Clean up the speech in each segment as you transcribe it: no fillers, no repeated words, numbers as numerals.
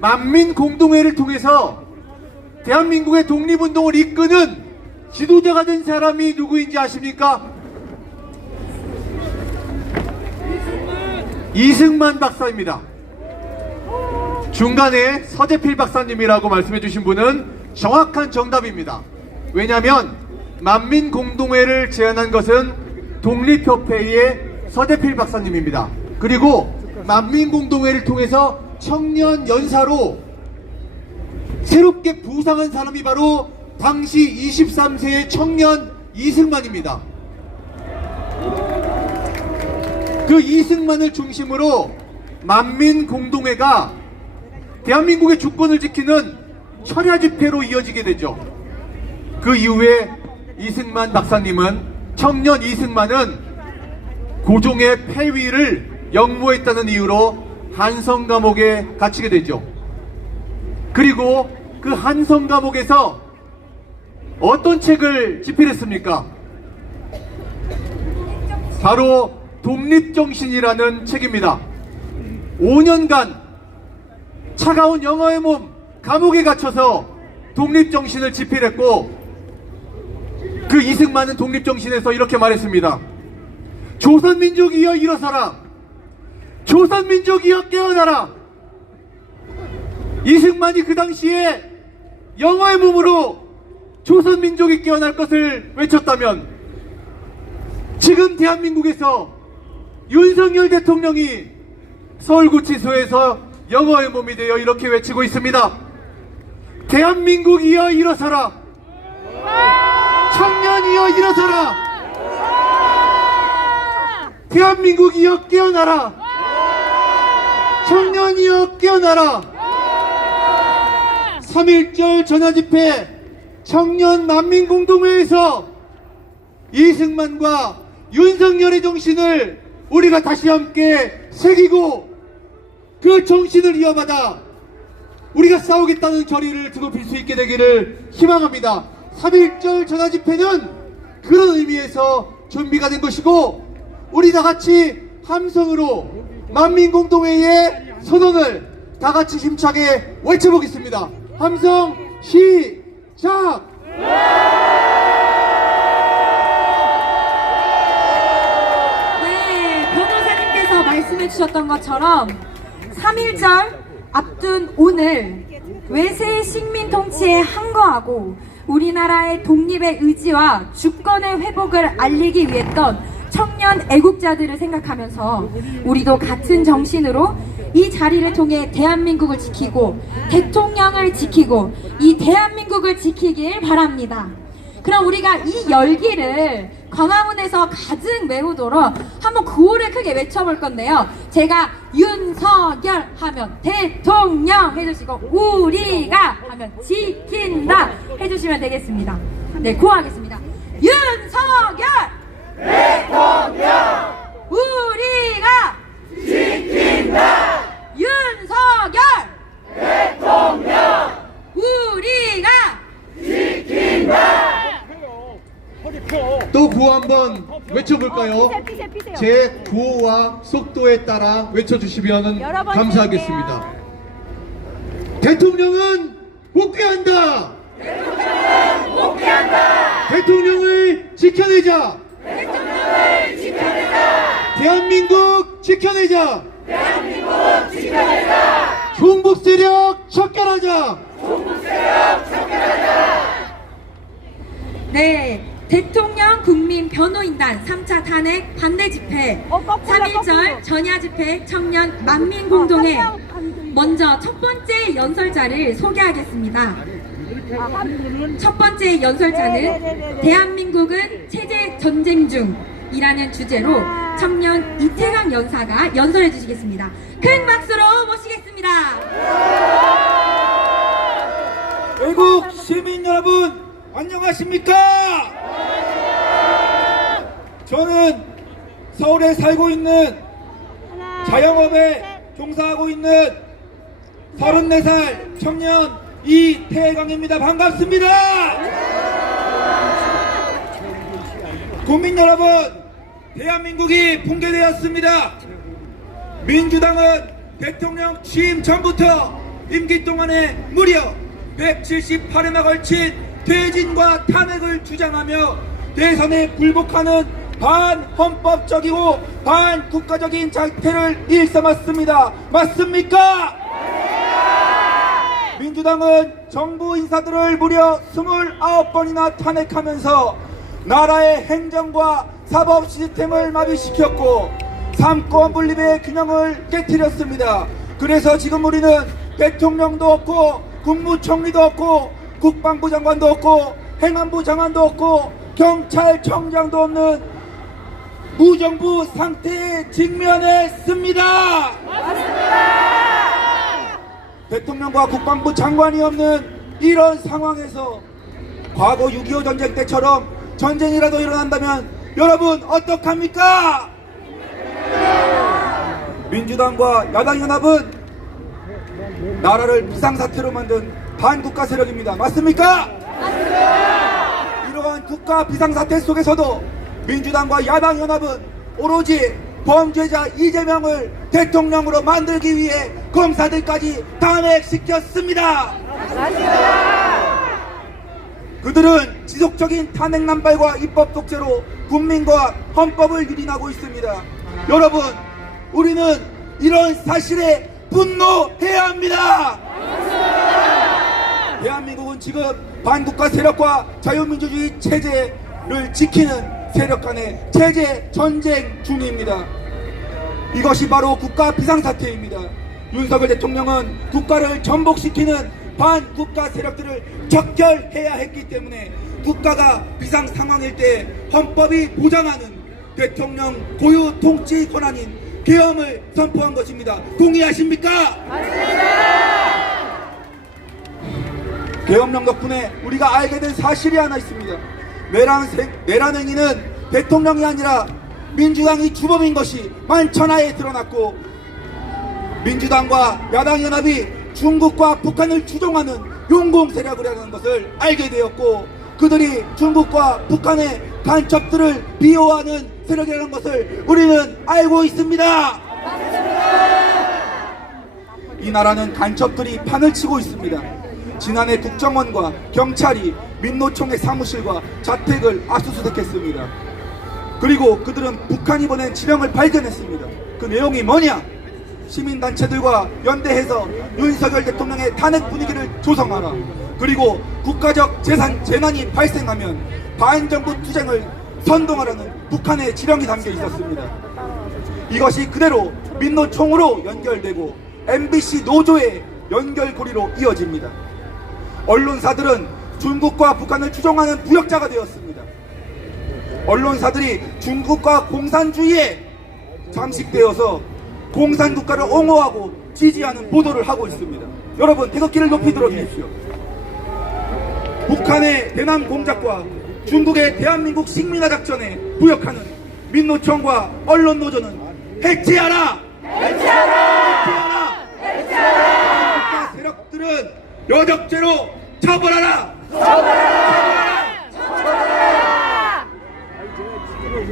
만민공동회를 통해서 대한민국의 독립운동을 이끄는 지도자가 된 사람이 누구인지 아십니까? 이승만 박사입니다. 중간에 서재필 박사님이라고 말씀해 주신 분은 정확한 정답입니다. 왜냐하면 만민공동회를 제안한 것은 독립협회의 서재필 박사님입니다. 그리고 만민공동회를 통해서 청년연사로 새롭게 부상한 사람이 바로 당시 23세의 청년 이승만입니다. 그 이승만을 중심으로 만민공동회가 대한민국의 주권을 지키는 철야 집회로 이어지게 되죠. 그 이후에 이승만 박사님은, 청년 이승만은 고종의 폐위를 역모했다는 이유로 한성 감옥에 갇히게 되죠. 그리고 그 한성 감옥에서 어떤 책을 집필했습니까? 바로 독립정신이라는 책입니다. 5년간 차가운 영어의 몸 감옥에 갇혀서 독립정신을 집필했고, 그 이승만은 독립정신에서 이렇게 말했습니다. 조선민족이여 일어서라. 조선민족이여 깨어나라. 이승만이 그 당시에 영어의 몸으로 조선민족이 깨어날 것을 외쳤다면, 지금 대한민국에서 윤석열 대통령이 서울구치소에서 영어의 몸이 되어 이렇게 외치고 있습니다. 대한민국이여 일어서라. 청년이여 일어서라. 대한민국이여 깨어나라. 청년이여 깨어나라. 3.1절 전야집회 청년 만민공동회에서 이승만과 윤석열의 정신을 우리가 다시 함께 새기고, 그 정신을 이어받아 우리가 싸우겠다는 결의를 드높일 수 있게 되기를 희망합니다. 3.1절 전야집회는 그런 의미에서 준비가 된 것이고, 우리 다같이 함성으로 만민공동회의 선언을 다같이 힘차게 외쳐보겠습니다. 함성 시작! 네, 변호사님께서 말씀해 주셨던 것처럼 3.1절 앞둔 오늘 외세의 식민 통치에 항거하고 우리나라의 독립의 의지와 주권의 회복을 알리기 위했던 청년 애국자들을 생각하면서 우리도 같은 정신으로 이 자리를 통해 대한민국을 지키고 대통령을 지키고 이 대한민국을 지키길 바랍니다. 그럼 우리가 이 열기를 광화문에서 가득 메우도록 한번 구호를 크게 외쳐볼 건데요. 제가 윤석열 하면 대통령 해주시고, 우리가 하면 지킨다 해주시면 되겠습니다. 네, 구호하겠습니다. 윤석열 대통령 우리가 지킨다. 윤석열 대통령 우리가 지킨다. 또 구호 한번 외쳐볼까요? 제 구호와 속도에 따라 외쳐주시면 감사하겠습니다. 대통령은 복귀한다. 대통령은 복귀한다. 대통령을 지켜내자. 대통령을 지켜내자. 대한민국 지켜내자. 대한민국 지켜내자. 종북 세력 척결하자. 종북 세력 척결하자. 네, 대통령 국민 변호인단 3차 탄핵 반대 집회 3.1절 전야 집회 청년 만민공동회, 먼저 첫 번째 연설자를 소개하겠습니다. 첫 번째 연설자는 대한민국은 체제 전쟁 중이라는 주제로 청년 이태강 연사가 연설해 주시겠습니다. 큰 박수로 모시겠습니다. 외국 시민 여러분, 안녕하십니까? 저는 서울에 살고 있는, 자영업에 종사하고 있는 34살 청년 이태강입니다. 반갑습니다. 국민 여러분, 대한민국이 붕괴되었습니다. 민주당은 대통령 취임 전부터 임기 동안에 무려 178회나 걸친 퇴진과 탄핵을 주장하며 대선에 불복하는 반헌법적이고 반국가적인 작태를 일삼았습니다. 맞습니까? 민주당은 정부 인사들을 무려 29번이나 탄핵하면서 나라의 행정과 사법 시스템을 마비시켰고 삼권 분립의 균형을 깨뜨렸습니다. 그래서 지금 우리는 대통령도 없고 국무총리도 없고 국방부 장관도 없고 행안부 장관도 없고 경찰청장도 없는 무정부 상태에 직면했습니다. 대통령과 국방부 장관이 없는 이런 상황에서 과거 6.25 전쟁 때처럼 전쟁이라도 일어난다면 여러분 어떡합니까? 민주당과 야당연합은 나라를 비상사태로 만든 반국가 세력입니다. 맞습니까? 이러한 국가 비상사태 속에서도 민주당과 야당연합은 오로지 범죄자 이재명을 대통령으로 만들기 위해 검사들까지 탄핵시켰습니다. 그들은 지속적인 탄핵 남발과 입법 독재로 국민과 헌법을 유린하고 있습니다. 여러분, 우리는 이런 사실에 분노해야 합니다. 대한민국은 지금 반국가 세력과 자유민주주의 체제를 지키는 세력 간의 체제 전쟁 중입니다. 이것이 바로 국가 비상사태입니다. 윤석열 대통령은 국가를 전복시키는 반국가 세력들을 적결해야 했기 때문에 국가가 비상 상황일 때 헌법이 보장하는 대통령 고유 통치 권한인 계엄을 선포한 것입니다. 동의하십니까? 계엄령 덕분에 우리가 알게 된 사실이 하나 있습니다. 내란 행위는 대통령이 아니라 민주당이 주범인 것이 만천하에 드러났고 민주당과 야당연합이 중국과 북한을 추종하는 용공 세력이라는 것을 알게 되었고 그들이 중국과 북한의 간첩들을 비호하는 세력이라는 것을 우리는 알고 있습니다. 이 나라는 간첩들이 판을 치고 있습니다. 지난해 국정원과 경찰이 민노총의 사무실과 자택을 압수수색했습니다. 그리고 그들은 북한이 보낸 지령을 발견했습니다. 그 내용이 뭐냐? 시민단체들과 연대해서 윤석열 대통령의 탄핵 분위기를 조성하라. 그리고 국가적 재난이 발생하면 반정부 투쟁을 선동하라는 북한의 지령이 담겨 있었습니다. 이것이 그대로 민노총으로 연결되고 MBC 노조의 연결고리로 이어집니다. 언론사들은 중국과 북한을 추종하는 부역자가 되었습니다. 언론사들이 중국과 공산주의에 잠식되어서 공산국가를 옹호하고 지지하는 보도를 하고 있습니다. 여러분 태극기를 높이 들어주십시오. 북한의 대남 공작과 중국의 대한민국 식민화 작전에 부역하는 민노총과 언론노조는 해체하라! 해체하라! 국가 세력들은 여적죄로 처벌하라!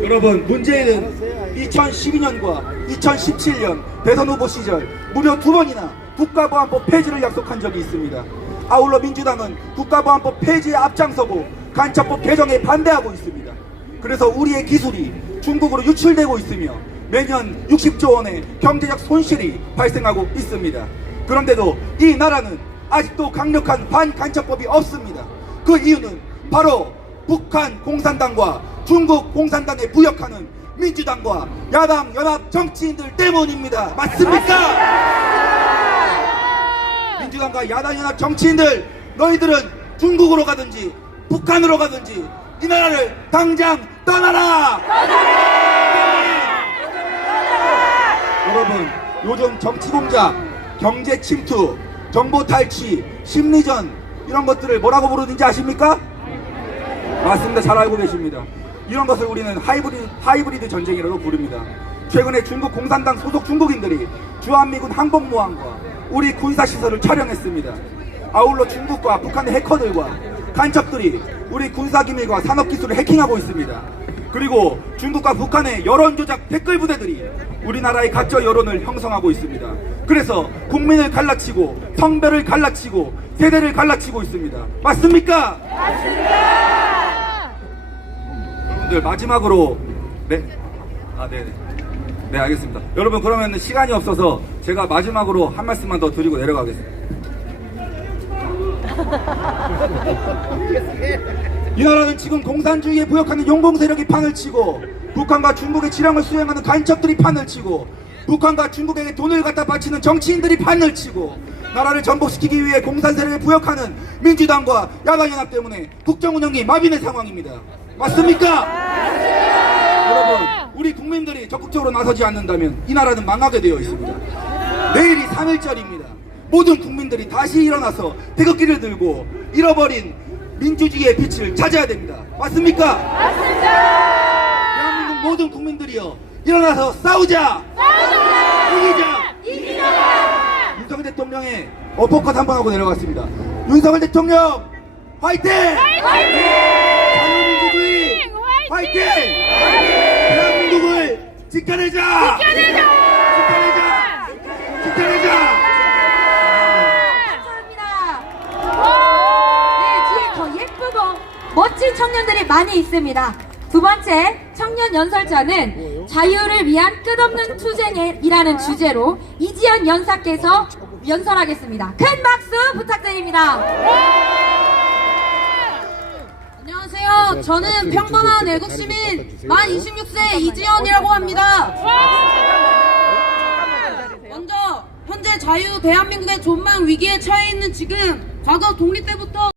여러분 문재인은 2012년과 2017년 대선 후보 시절 무려 2번이나 국가보안법 폐지를 약속한 적이 있습니다. 아울러 민주당은 국가보안법 폐지에 앞장서고 간첩법 개정에 반대하고 있습니다. 그래서 우리의 기술이 중국으로 유출되고 있으며 매년 60조 원의 경제적 손실이 발생하고 있습니다. 그런데도 이 나라는 아직도 강력한 반간첩법이 없습니다. 그 이유는 바로 북한 공산당과 중국 공산당에 부역하는 민주당과 야당 연합 정치인들 때문입니다. 맞습니까? 민주당과 야당 연합 정치인들, 너희들은 중국으로 가든지 북한으로 가든지 이 나라를 당장 떠나라! 여러분, 요즘 정치 공작, 경제 침투, 정보 탈취, 심리전 이런 것들을 뭐라고 부르는지 아십니까? 맞습니다. 잘 알고 계십니다. 이런 것을 우리는 하이브리드 전쟁이라고 부릅니다. 최근에 중국 공산당 소속 중국인들이 주한미군 항공모함과 우리 군사시설을 촬영했습니다. 아울러 중국과 북한의 해커들과 간첩들이 우리 군사기밀과 산업기술을 해킹하고 있습니다. 그리고 중국과 북한의 여론조작 댓글 부대들이 우리나라의 가짜 여론을 형성하고 있습니다. 그래서 국민을 갈라치고 성별을 갈라치고 세대를 갈라치고 있습니다. 맞습니까? 여러분들 마지막으로 네 알겠습니다. 여러분 그러면 시간이 없어서 제가 마지막으로 한 말씀만 더 드리고 내려가겠습니다. 이 나라는 지금 공산주의에 부역하는 용공 세력이 판을 치고 북한과 중국의 지령을 수행하는 간첩들이 판을 치고 북한과 중국에게 돈을 갖다 바치는 정치인들이 판을 치고 나라를 전복시키기 위해 공산 세력에 부역하는 민주당과 야당연합 때문에 국정 운영이 마비된 상황입니다. 맞습니까? 여러분 우리 국민들이 적극적으로 나서지 않는다면 이 나라는 망하게 되어 있습니다. 내일이 3.1절입니다. 모든 국민들이 다시 일어나서 태극기를 들고 잃어버린 민주주의의 빛을 찾아야 됩니다. 맞습니까? 맞습니다. 대한민국 모든 국민들이요 일어나서 싸우자! 이기자! 윤석열 대통령의 어퍼컷 한번 하고 내려갔습니다. 윤석열 대통령 화이팅! 자유민주주의 화이팅! 대한민국을 지켜내자! 멋진 청년들이 많이 있습니다. 두 번째 청년 연설자는 자유를 위한 끝없는 투쟁이라는 주제로 이지연 연사께서 연설하겠습니다. 큰 박수 부탁드립니다. 안녕하세요. 저는 평범한 애국시민 만 26세 이지연이라고 합니다. 먼저 현재 자유 대한민국의 존망 위기에 처해 있는 지금 과거 독립 때부터